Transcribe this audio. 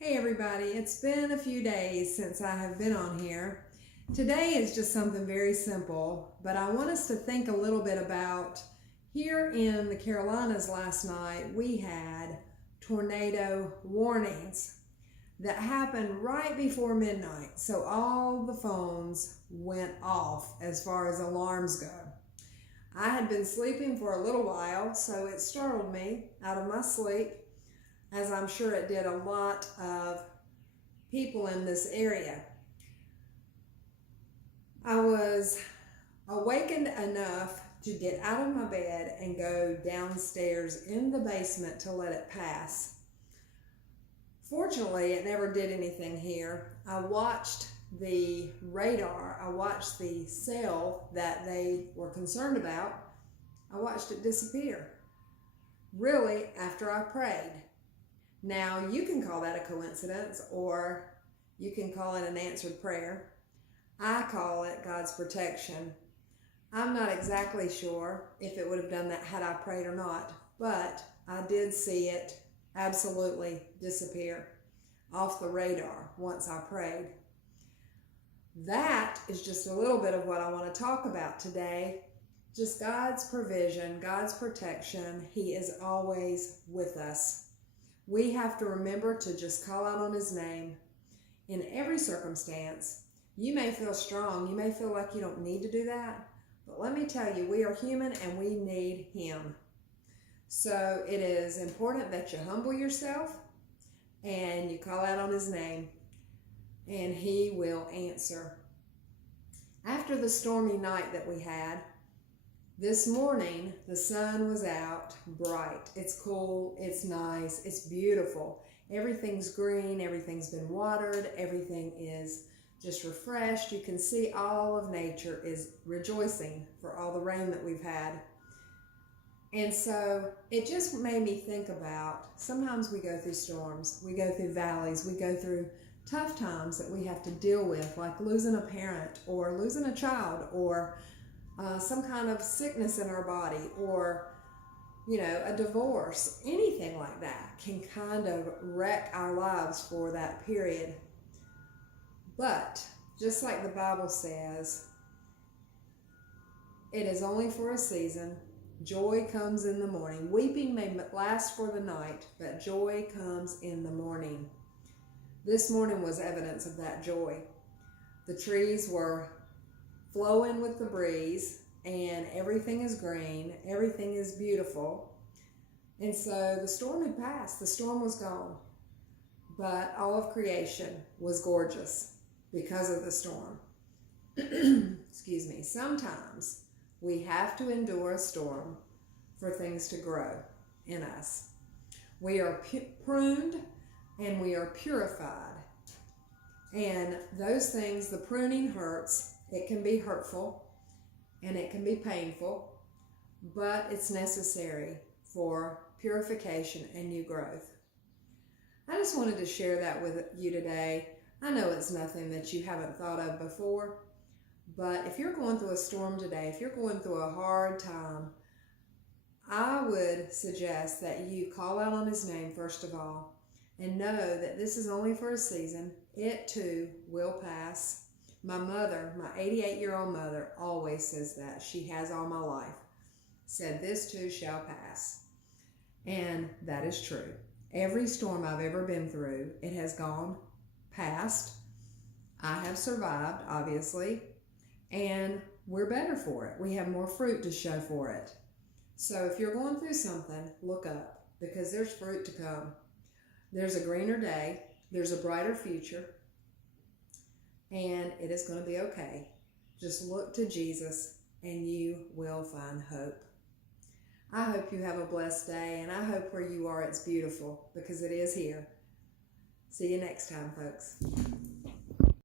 Hey everybody, it's been a few days since I have been on here. Today is just something very simple, but I want us to think a little bit about here in the Carolinas last night we had tornado warnings that happened right before midnight. So all the phones went off as far as alarms go. I had been sleeping for a little while, so it startled me out of my sleep, as I'm sure it did a lot of people in this area. I was awakened enough to get out of my bed and go downstairs in the basement to let it pass. Fortunately, it never did anything here. I watched the radar, I watched the cell that they were concerned about, I watched it disappear. Really, after I prayed. Now, you can call that a coincidence, or you can call it an answered prayer. I call it God's protection. I'm not exactly sure if it would have done that had I prayed or not, but I did see it absolutely disappear off the radar once I prayed. That is just a little bit of what I want to talk about today. Just God's provision, God's protection. He is always with us. We have to remember to just call out on His name in every circumstance. You may feel strong. You may feel like you don't need to do that. But let me tell you, we are human and we need Him. So it is important that you humble yourself and you call out on His name, and He will answer. After the stormy night that we had, this morning, the sun was out bright. It's cool, it's nice, it's beautiful. Everything's green, everything's been watered, everything is just refreshed. You can see all of nature is rejoicing for all the rain that we've had. And so it just made me think about, sometimes we go through storms, we go through valleys, we go through tough times that we have to deal with, like losing a parent or losing a child, or some kind of sickness in our body, or a divorce. Anything like that can kind of wreck our lives for that period. But just like the Bible says, it is only for a season. Joy comes in the morning. Weeping may last for the night, but joy comes in the morning. This morning was evidence of that joy. The trees were flowing with the breeze, and everything is green, everything is beautiful. And so the storm had passed, the storm was gone, but all of creation was gorgeous because of the storm. Excuse me. Sometimes we have to endure a storm for things to grow in us. We are pruned and we are purified. And those things, the pruning hurts. It can be hurtful and it can be painful, but it's necessary for purification and new growth. I just wanted to share that with you today. I know it's nothing that you haven't thought of before, but if you're going through a storm today, if you're going through a hard time, I would suggest that you call out on His name first of all, and know that this is only for a season. It too will pass. My mother, my 88-year-old mother, always says that. She has all my life. Said, this too shall pass. And that is true. Every storm I've ever been through, it has gone past. I have survived, obviously, and we're better for it. We have more fruit to show for it. So if you're going through something, look up, because there's fruit to come. There's a greener day. There's a brighter future. And it is going to be okay. Just look to Jesus and you will find hope. I hope you have a blessed day, and I hope where you are it's beautiful, because it is here. See you next time, folks.